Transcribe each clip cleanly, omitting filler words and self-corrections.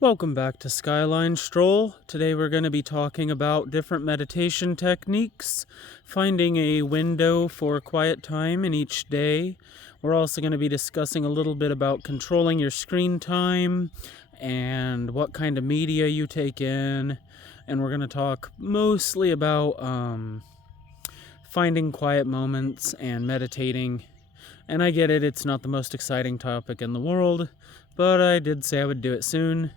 Welcome back to Skyline Stroll. Today we're going to be talking about different meditation techniques, finding a window for quiet time in each day. We're also going to be discussing a little bit about controlling your screen time and what kind of media you take in. And we're going to talk mostly about finding quiet moments and meditating. And I get it, it's not the most exciting topic in the world, but I did say I would do it soon.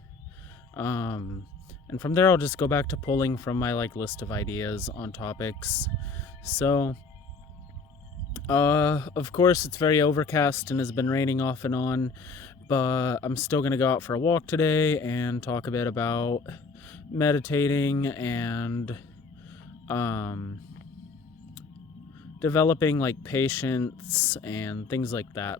And from there I'll just go back to pulling from my list of ideas on topics. So, of course it's very overcast and has been raining off and on, but I'm still gonna go out for a walk today and talk a bit about meditating and developing patience and things like that.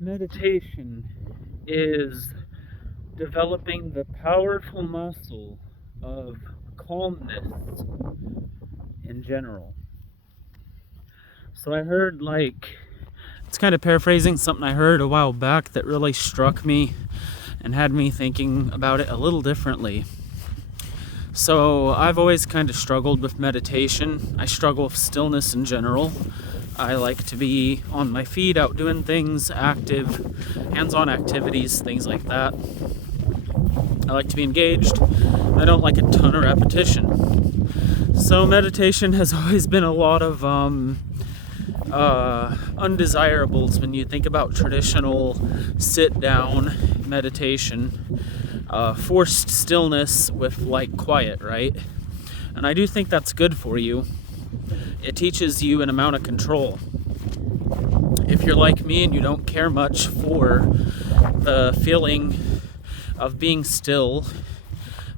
Meditation is developing the powerful muscle of calmness in general. So I heard, it's kind of paraphrasing something I heard a while back that really struck me and had me thinking about it a little differently. So I've always kind of struggled with meditation. I struggle with stillness in general. I like to be on my feet, out doing things, active, hands-on activities, things like that. I like to be engaged. I don't like a ton of repetition. So meditation has always been a lot of undesirables when you think about traditional sit-down meditation. Forced stillness with quiet, right? And I do think that's good for you. It teaches you an amount of control. If you're like me and you don't care much for the feeling of being still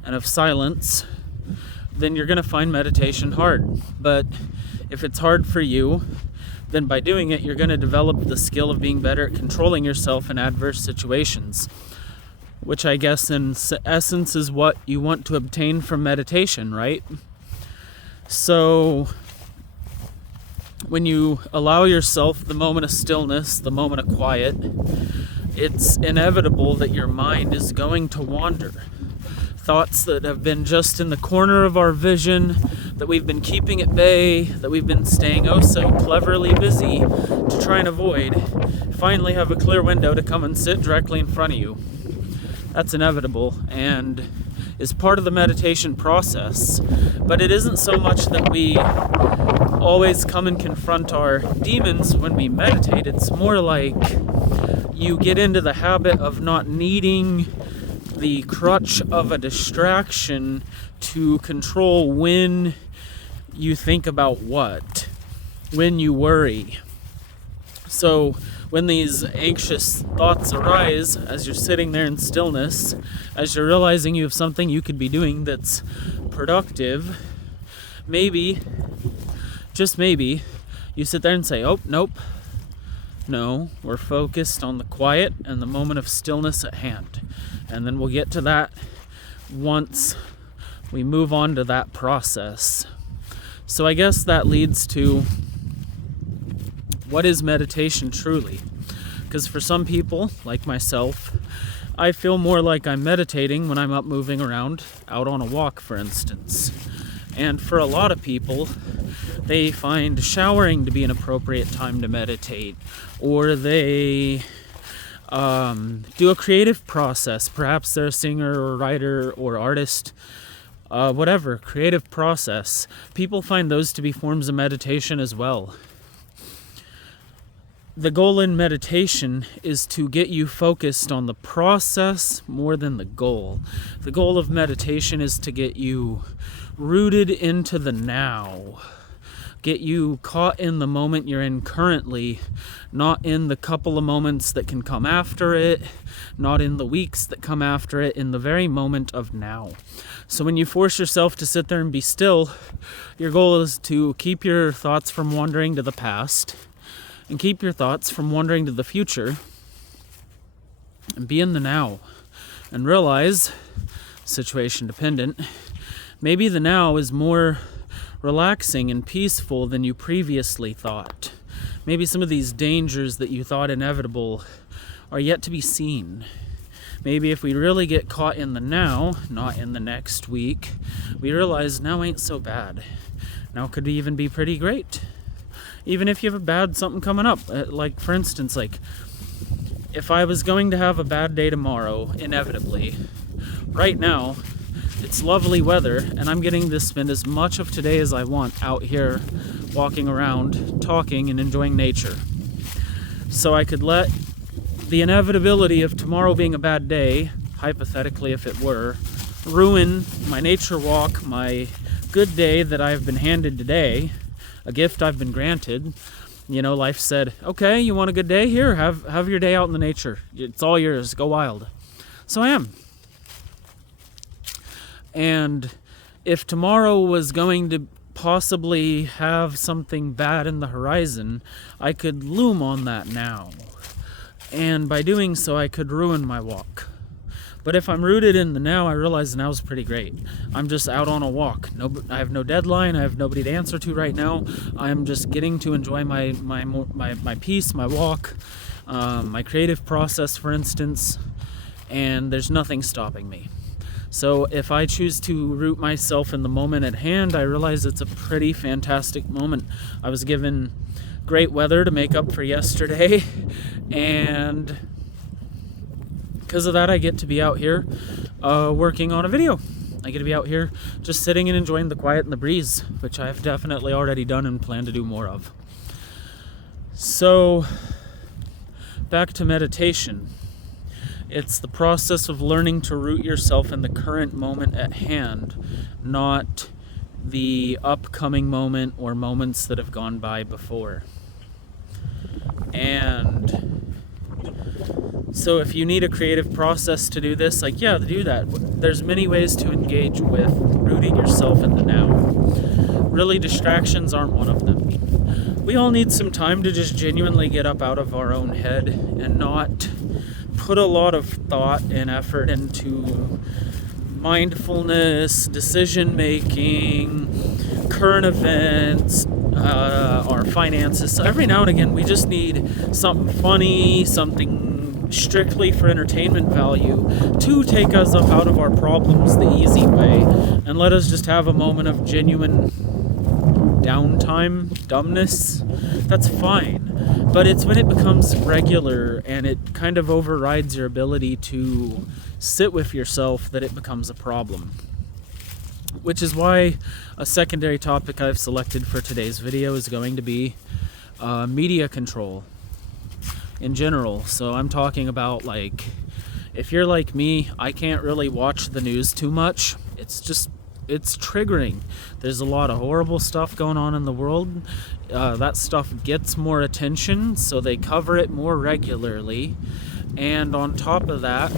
and of silence, then you're going to find meditation hard. But if it's hard for you, then by doing it, you're going to develop the skill of being better at controlling yourself in adverse situations, which I guess in essence is what you want to obtain from meditation, right? So when you allow yourself the moment of stillness, the moment of quiet, it's inevitable that your mind is going to wander. Thoughts that have been just in the corner of our vision, that we've been keeping at bay, that we've been staying oh so cleverly busy to try and avoid, finally have a clear window to come and sit directly in front of you. That's inevitable and is part of the meditation process. But it isn't so much that we always come and confront our demons when we meditate. It's more like you get into the habit of not needing the crutch of a distraction to control when you think about what, when you worry. So when these anxious thoughts arise, as you're sitting there in stillness, as you're realizing you have something you could be doing that's productive, maybe, just maybe, you sit there and say, oh, nope, no, we're focused on the quiet and the moment of stillness at hand. And then we'll get to that once we move on to that process. So I guess that leads to, what is meditation truly? Because for some people, like myself, I feel more like I'm meditating when I'm up moving around, out on a walk, for instance. And for a lot of people, they find showering to be an appropriate time to meditate, or they do a creative process. Perhaps they're a singer or writer or artist, whatever, creative process. People find those to be forms of meditation as well. The goal in meditation is to get you focused on the process more than the goal. The goal of meditation is to get you rooted into the now. Get you caught in the moment you're in currently, not in the couple of moments that can come after it, not in the weeks that come after it, in the very moment of now. So when you force yourself to sit there and be still, your goal is to keep your thoughts from wandering to the past and keep your thoughts from wandering to the future, and be in the now and realize, situation dependent, maybe the now is more relaxing and peaceful than you previously thought. Maybe some of these dangers that you thought inevitable are yet to be seen. Maybe if we really get caught in the now, not in the next week, we realize now ain't so bad. Now could even be pretty great. Even if you have a bad something coming up. Like, for instance, like, if I was going to have a bad day tomorrow, inevitably, right now, it's lovely weather, and I'm getting to spend as much of today as I want out here, walking around, talking, and enjoying nature. So I could let the inevitability of tomorrow being a bad day, hypothetically if it were, ruin my nature walk, my good day that I've been handed today, a gift I've been granted. You know, life said, okay, you want a good day? Here, have your day out in the nature. It's all yours. Go wild. So I am. And if tomorrow was going to possibly have something bad in the horizon, I could loom on that now. And by doing so, I could ruin my walk. But if I'm rooted in the now, I realize the now is pretty great. I'm just out on a walk. I have no deadline. I have nobody to answer to right now. I'm just getting to enjoy my peace, my walk, my creative process, for instance, and there's nothing stopping me. So if I choose to root myself in the moment at hand, I realize it's a pretty fantastic moment. I was given great weather to make up for yesterday, and because of that, I get to be out here working on a video. I get to be out here just sitting and enjoying the quiet and the breeze, which I've definitely already done and plan to do more of. So, back to meditation. It's the process of learning to root yourself in the current moment at hand, not the upcoming moment or moments that have gone by before. And so if you need a creative process to do this, like, yeah, do that. There's many ways to engage with rooting yourself in the now. Really, distractions aren't one of them. We all need some time to just genuinely get up out of our own head and not put a lot of thought and effort into mindfulness, decision making, current events, our finances. So every now and again, we just need something funny, something strictly for entertainment value to take us up out of our problems the easy way and let us just have a moment of genuine downtime, dumbness. That's fine. But it's when it becomes regular and it kind of overrides your ability to sit with yourself that it becomes a problem. Which is why a secondary topic I've selected for today's video is going to be media control in general. So I'm talking about, like, if you're like me, I can't really watch the news too much. It's just it's triggering. There's a lot of horrible stuff going on in the world. That stuff gets more attention, so they cover it more regularly. And on top of that,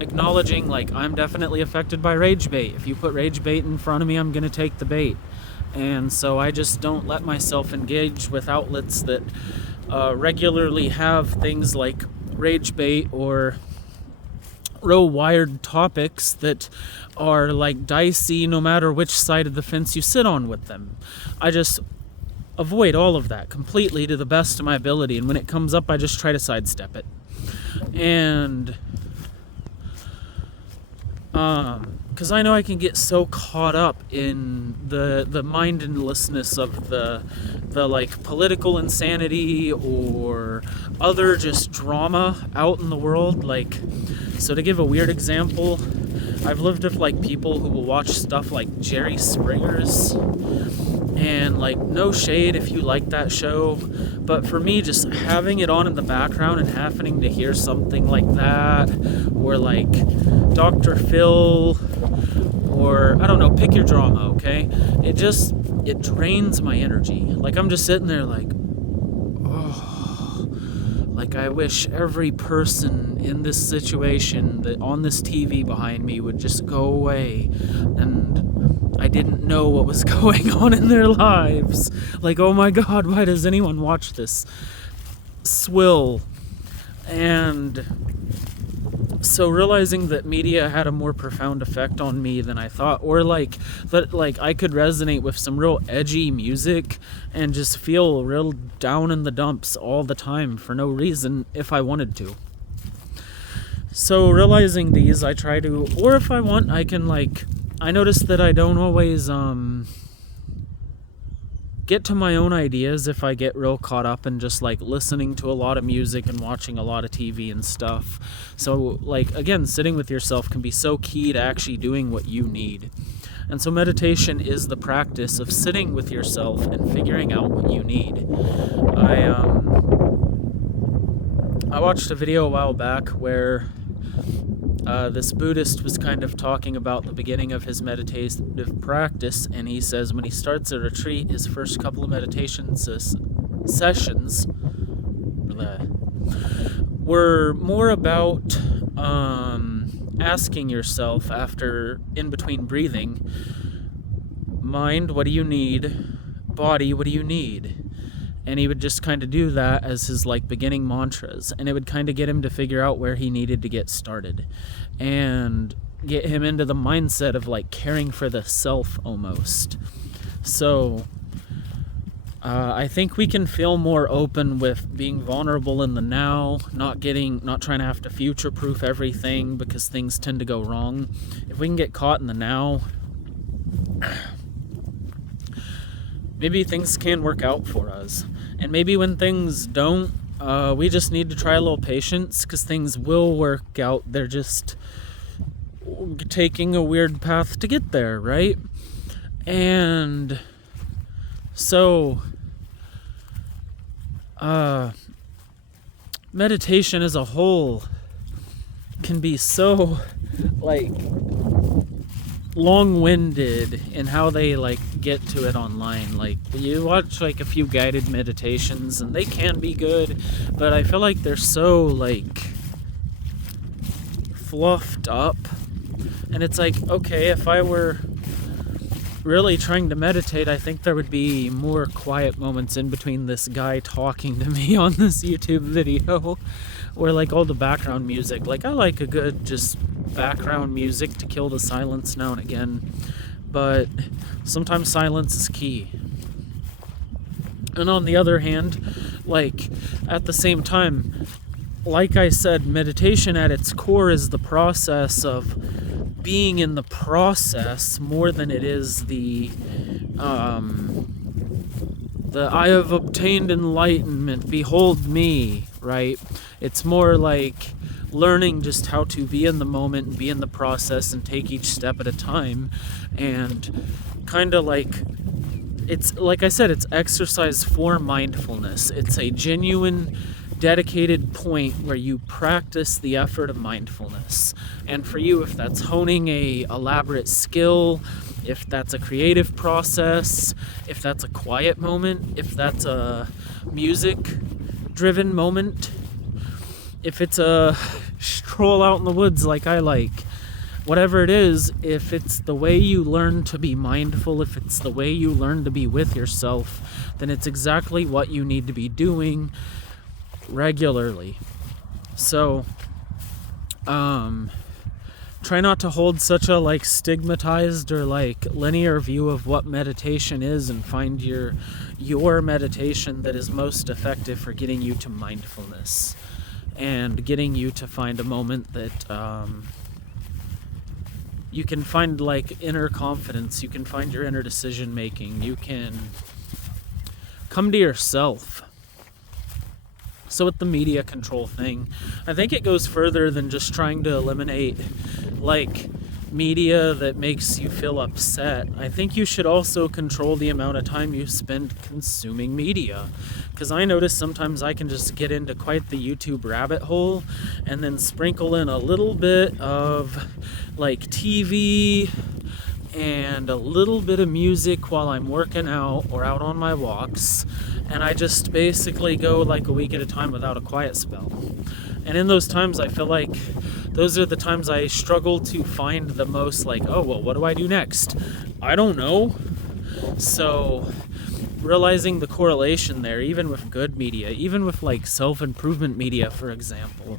acknowledging, like, I'm definitely affected by rage bait. If you put rage bait in front of me, I'm going to take the bait. And so I just don't let myself engage with outlets that regularly have things like rage bait or real wired topics that are like dicey no matter which side of the fence you sit on with them. I just avoid all of that completely to the best of my ability, and when it comes up I just try to sidestep it. And because I know I can get so caught up in the mindlessness of the like political insanity or other just drama out in the world. Like, so to give a weird example, I've lived with like people who will watch stuff like Jerry Springer's, and like, no shade if you like that show, but for me, just having it on in the background and happening to hear something like that, or like Dr. Phil, or I don't know, pick your drama, okay? It drains my energy. Like, I'm just sitting there like, oh, like I wish every person in this situation that on this TV behind me would just go away, and I didn't know what was going on in their lives. Like, oh my God, why does anyone watch this swill? And so realizing that media had a more profound effect on me than I thought, or like that, like I could resonate with some real edgy music and just feel real down in the dumps all the time for no reason if I wanted to. So realizing these, I try to, or if I want, I can like, I notice that I don't always get to my own ideas if I get real caught up in just like listening to a lot of music and watching a lot of TV and stuff. So like, again, sitting with yourself can be so key to actually doing what you need. And so meditation is the practice of sitting with yourself and figuring out what you need. I watched a video a while back where this Buddhist was kind of talking about the beginning of his meditative practice, and he says when he starts a retreat, his first couple of meditation sessions were more about asking yourself after, in between breathing, mind, what do you need? Body, what do you need? And he would just kind of do that as his like beginning mantras, and it would kind of get him to figure out where he needed to get started and get him into the mindset of like caring for the self almost. So I think we can feel more open with being vulnerable in the now, not trying to have to future-proof everything because things tend to go wrong. If we can get caught in the now, maybe things can work out for us. And maybe when things don't, we just need to try a little patience, because things will work out. They're just taking a weird path to get there, right? And so meditation as a whole can be so like long-winded in how they like get to it online. Like, you watch like a few guided meditations and they can be good, but I feel like they're so like fluffed up, and it's like, okay, if I were really trying to meditate, I think there would be more quiet moments in between this guy talking to me on this YouTube video, or like all the background music. Like, I like a good just background music to kill the silence now and again, but sometimes silence is key. And on the other hand, like, at the same time, like I said, meditation at its core is the process of being in the process more than it is the I have obtained enlightenment, behold me, right? It's more like learning just how to be in the moment and be in the process and take each step at a time, and kind of like, it's like I said, it's exercise for mindfulness. It's a genuine dedicated point where you practice the effort of mindfulness. And for you, if that's honing a elaborate skill, if that's a creative process, if that's a quiet moment, if that's a music driven moment, if it's a stroll out in the woods like I like, whatever it is, if it's the way you learn to be mindful, if it's the way you learn to be with yourself, then it's exactly what you need to be doing regularly. So, try not to hold such a stigmatized or linear view of what meditation is, and find your meditation that is most effective for getting you to mindfulness and getting you to find a moment that you can find inner confidence, you can find your inner decision making, you can come to yourself. So with the media control thing, I think it goes further than just trying to eliminate media that makes you feel upset. I think you should also control the amount of time you spend consuming media, because I notice sometimes I can just get into quite the YouTube rabbit hole and then sprinkle in a little bit of TV and a little bit of music while I'm working out or out on my walks, and I just basically go a week at a time without a quiet spell. And in those times, I feel like those are the times I struggle to find the most oh, well, what do I do next? I don't know. So realizing the correlation there, even with good media, even with self-improvement media, for example,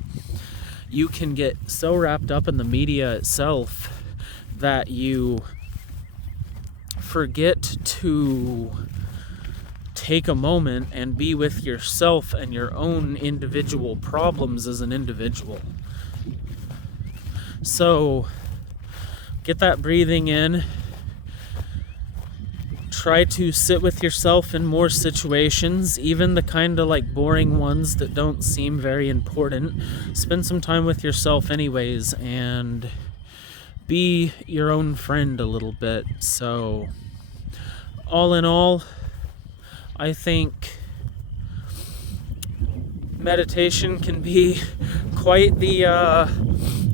you can get so wrapped up in the media itself that you forget to take a moment and be with yourself and your own individual problems as an individual. So get that breathing in. Try to sit with yourself in more situations, even the kind of boring ones that don't seem very important. Spend some time with yourself anyways, and be your own friend a little bit. So all in all, I think meditation can be quite the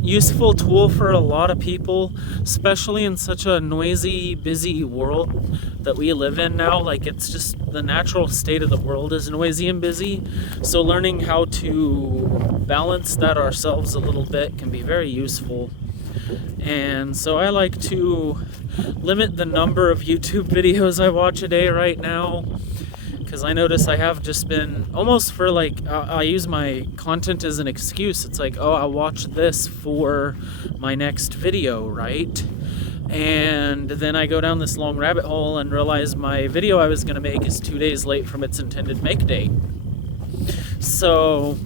useful tool for a lot of people, especially in such a noisy, busy world that we live in now. It's just the natural state of the world is noisy and busy. So learning how to balance that ourselves a little bit can be very useful. And so I like to limit the number of YouTube videos I watch a day right now, because I notice I have just been almost for I use my content as an excuse. It's oh, I'll watch this for my next video, right? And then I go down this long rabbit hole and realize my video I was going to make is 2 days late from its intended make date. So,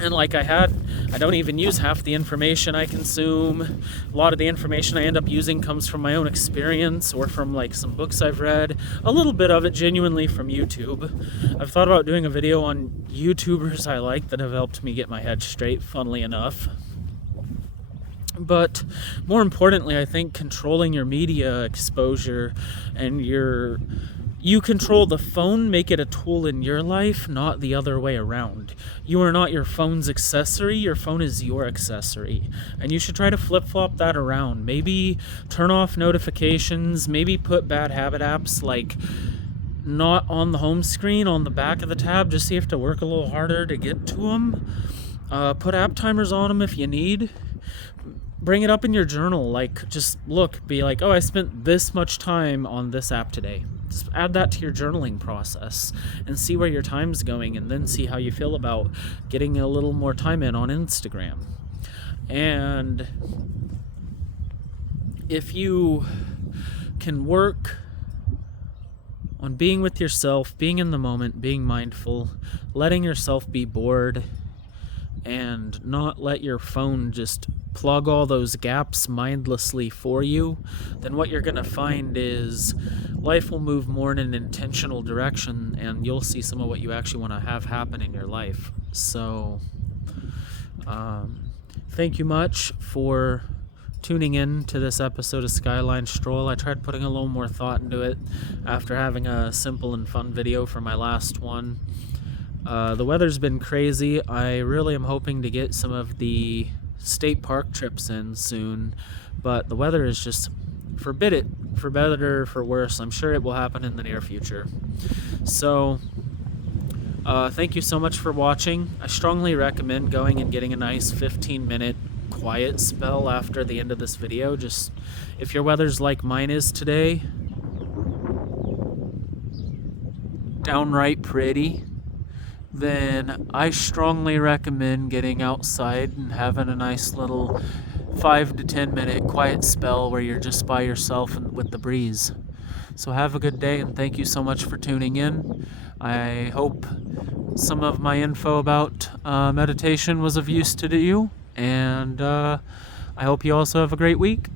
and I don't even use half the information I consume. A lot of the information I end up using comes from my own experience or from some books I've read. A little bit of it genuinely from YouTube. I've thought about doing a video on YouTubers I like that have helped me get my head straight, funnily enough. But more importantly, I think controlling your media exposure and you control the phone, make it a tool in your life, not the other way around. You are not your phone's accessory, your phone is your accessory. And you should try to flip-flop that around. Maybe turn off notifications, maybe put bad habit apps not on the home screen, on the back of the tab, just so you have to work a little harder to get to them. Put app timers on them if you need. Bring it up in your journal, just look, be oh, I spent this much time on this app today. Just add that to your journaling process and see where your time's going, and then see how you feel about getting a little more time in on Instagram. And if you can work on being with yourself, being in the moment, being mindful, letting yourself be bored, and not let your phone just plug all those gaps mindlessly for you, then what you're going to find is life will move more in an intentional direction, and you'll see some of what you actually want to have happen in your life. So, thank you much for tuning in to this episode of Skyline Stroll. I tried putting a little more thought into it after having a simple and fun video for my last one. The weather's been crazy. I really am hoping to get some of the state park trips in soon, but the weather is just forbid it, for better or for worse. I'm sure it will happen in the near future. So, thank you so much for watching. I strongly recommend going and getting a nice 15-minute quiet spell after the end of this video. Just if your weather's like mine is today, downright pretty, then I strongly recommend getting outside and having a nice little 5 to 10 minute quiet spell where you're just by yourself and with the breeze. So have a good day, and thank you so much for tuning in. I hope some of my info about meditation was of use to you, and I hope you also have a great week.